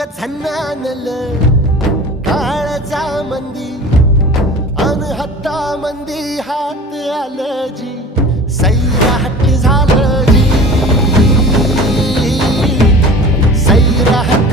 वाग झन्नानल काळजा मंदी अन हत्ता मंदी हात आलं जी सैराट झालं जी सैराट